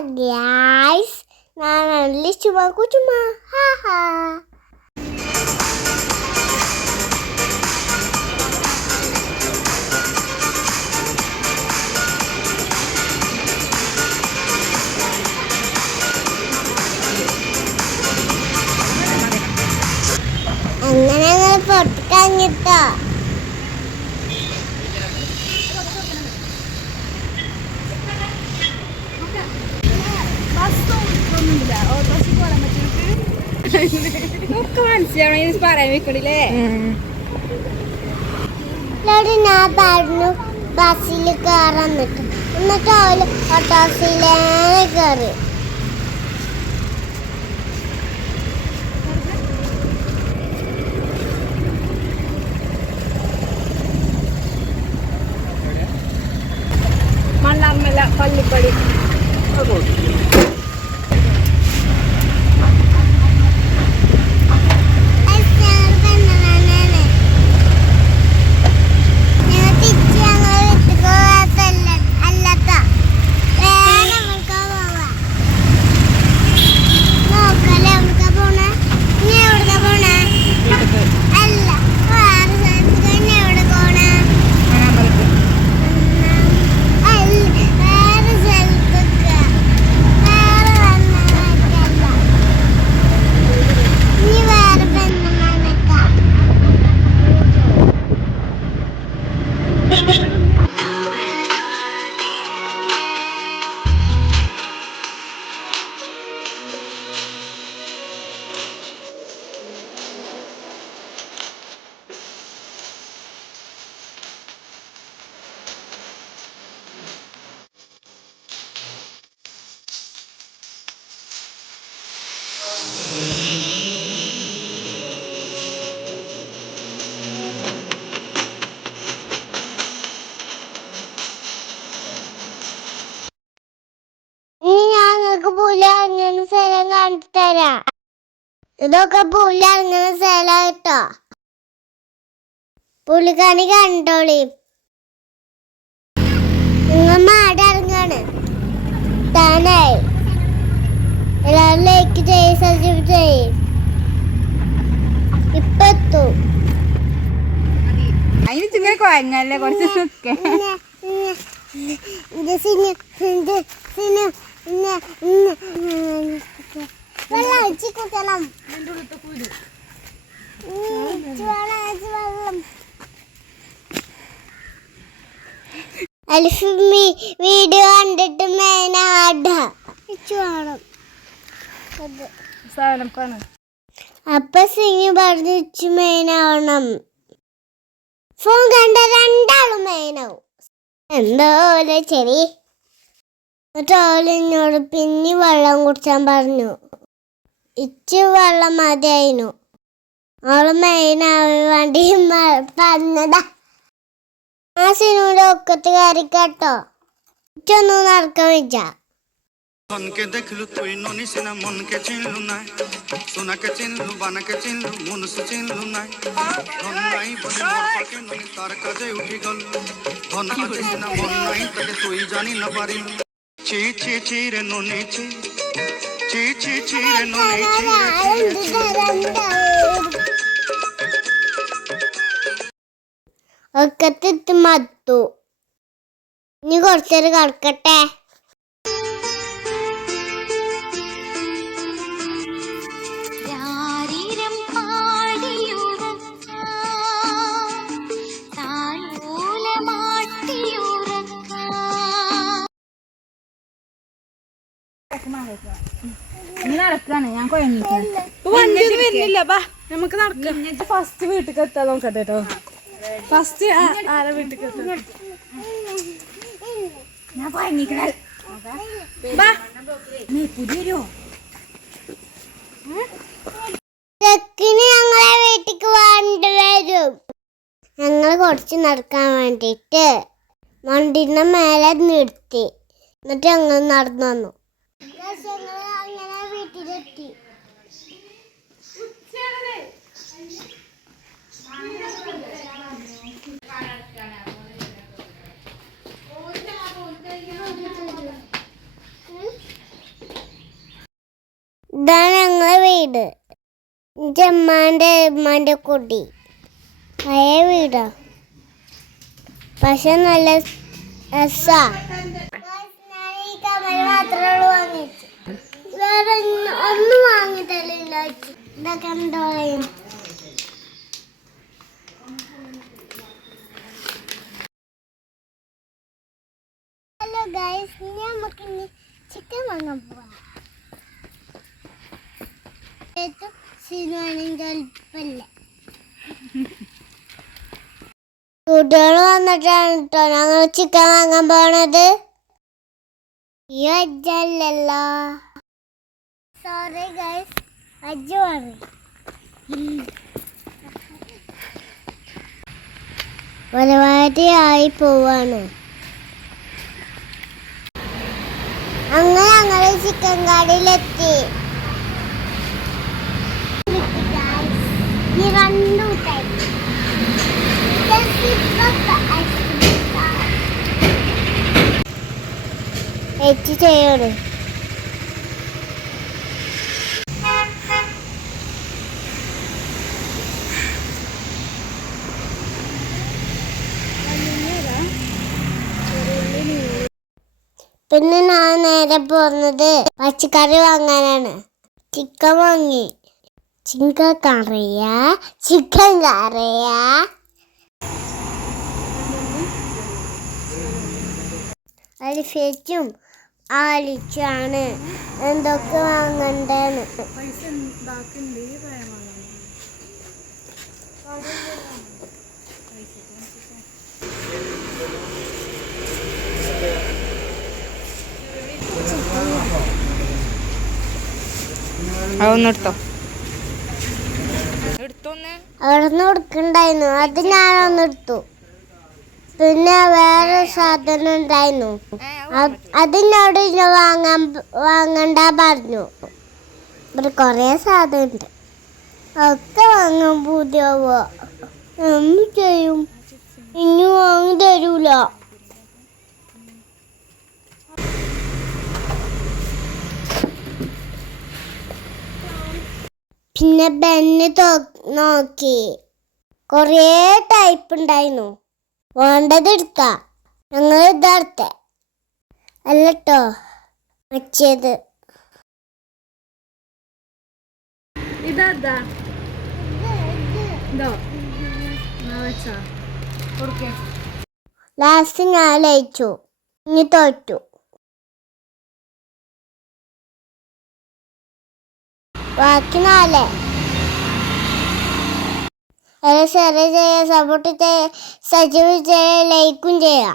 guys, நான் சும்மா குச்சுமா haha അങ്ങനെ ഞങ്ങൾ പൊട്ടിക്കഴിഞ്ഞിട്ടോ. ഞാൻ പറഞ്ഞു ബസ്സിൽ കയറാൻ നിൽക്കും, എന്നിട്ട് അവര് ഓട്ടോസിലേ കയറി. മണ്ണാർമല പള്ളിപ്പടി ഇതൊക്കെ പുള്ളി അങ്ങനെ സ്ഥലം കേട്ടോ, പുള്ളിക്കാണി കണ്ടോളി. നിങ്ങൾ മാട് ഇറങ്ങാണ് താനായി എല്ലാവരും ലൈക്ക് ചെയ്യും. ഇപ്പൊ എത്തും. അതിന് കുഴങ്ങല്ലേ കുറച്ച് വെള്ളം അൽഫിമി വീഡിയോ കണ്ടിട്ട് അപ്പൊ സിംഗ് പറഞ്ഞു മെയിനാവണം. ഫോൺ കണ്ട രണ്ടാളും മെയിനാവും. എന്തോ ശരി. എന്നിട്ട് ഓളിനോട് പിന്നെ വെള്ളം കുടിച്ചാൻ പറഞ്ഞു. ഇച്ചു വെള്ളം മതിയായിരുന്നു. അവള് മെയിനാവാൻ വേണ്ടി പറഞ്ഞതാ. ആ സിനിമയുടെ ഒക്കത്ത് കയറി കേട്ടോ. ഇച്ചൊന്നും നടക്കാൻ വെച്ച মনকে দেখলু তুই ননি সিনা মনকে চিনলু না, সোনাকে চিনলু বানাকে চিনলু মনুষ্য চিনলু না, ধন নাই বলে মোর পাকে ননি তার কাজে উঠি গল, ধন আছে সিনা মন নাই তাকে তুই জানি না পারিলু, চি চি চি রে ননি চি চি চি চি রে ননি চি ഒക്കത്തെത്തി മത്തു. ഇനി കുറച്ചേരം കിടക്കട്ടെ. നടക്കാണ് ഞാൻ കുഴങ്ങില്ല. നമുക്ക് നടക്കാം. ഫസ്റ്റ് വീട്ടിൽ എത്താൻ നോക്കട്ടെ കേട്ടോ. ഫസ്റ്റ് ആരെ വീട്ടിൽ ഞാൻ കുഴങ്ങിക്കണ പുതിയൊരു ഞങ്ങളെ വീട്ടിക്ക് വേണ്ടിവരും. ഞങ്ങൾ കുറച്ച് നടക്കാൻ വേണ്ടിട്ട് വണ്ടിന്റെ മേലെ നിർത്തി. എന്നിട്ട് ഞങ്ങൾ നടന്നു വന്നു. അങ്ങനെ വീട്ടിലെത്തി. ഇതാണ് ഞങ്ങളെ വീട്. എൻ്റെ ഉമ്മാൻ്റെ കുട്ടി പഴയ വീടാ, പക്ഷെ നല്ല രസാ. മാത്രമേ ഉള്ളൂ വാങ്ങിച്ചു, വേറെ ഒന്നും വാങ്ങിയിട്ടില്ല. ഇതൊക്കെ എന്തോ ഹലോ ഗൈസ്, നമുക്ക് ഇനി ചിക്കൻ വാങ്ങാൻ പോവാം. കുട്ടികൾ വന്നിട്ടാണ് കേട്ടോ ഞങ്ങൾ ചിക്കൻ വാങ്ങാൻ പോണത്. ഈ അജ്ജല്ലോ, സോറി ഗൈസ്, അജ്ജു മാറി. ഒരുപാട് ആയി പോവാണ്. അങ്ങനെ ഞങ്ങൾ ചിക്കൻ കടയിലെത്തി. ഈ രണ്ടു എച്ച് ചെയ്യാണ്. പിന്നെ ഞാൻ നേരെ പോകുന്നത് പച്ചക്കറി വാങ്ങാനാണ്. ചിക്കൻ വാങ്ങി. ചിക്കൻ കറിയാ, ചിക്കൻ കറിയാ. അലിഫേച്ചും ആലിച്ചാണ് എന്തൊക്കെ വാങ്ങണ്ടേന്ന്. അതൊന്നെടുത്തോ, അവിടെ നിന്ന് എടുക്കണ്ടായിരുന്നു, അത് ഞാനൊന്നെടുത്തു. പിന്നെ വേറെ സാധനം ഉണ്ടായിരുന്നു, അതിനോട് വാങ്ങണ്ട പറഞ്ഞു. ഇവിടെ കൊറേ സാധനം ഉണ്ട്, ഒക്കെ വാങ്ങാൻ പൂതിയാവോ. എന്ത് ചെയ്യും, ഇനി വാങ്ങി തരൂല. പിന്നെ ബെന്ന് നോക്കി, കൊറേ ടൈപ്പ് ഉണ്ടായിരുന്നു. വേണ്ടത് എടുക്ക. ഞങ്ങൾ ഇതെടുത്ത അല്ലട്ടോ മച്ചത്. ലാസ്റ്റ് ഞാൻ ലയിച്ചു, ഇനി തോറ്റു. ബാക്കി 4. ഷെയർ ചെയ്യുക, സപ്പോർട്ട് ചെയ്യുക, സബ്സ്ക്രൈബ് ചെയ്യുക, ലൈക്കും ചെയ്യുക.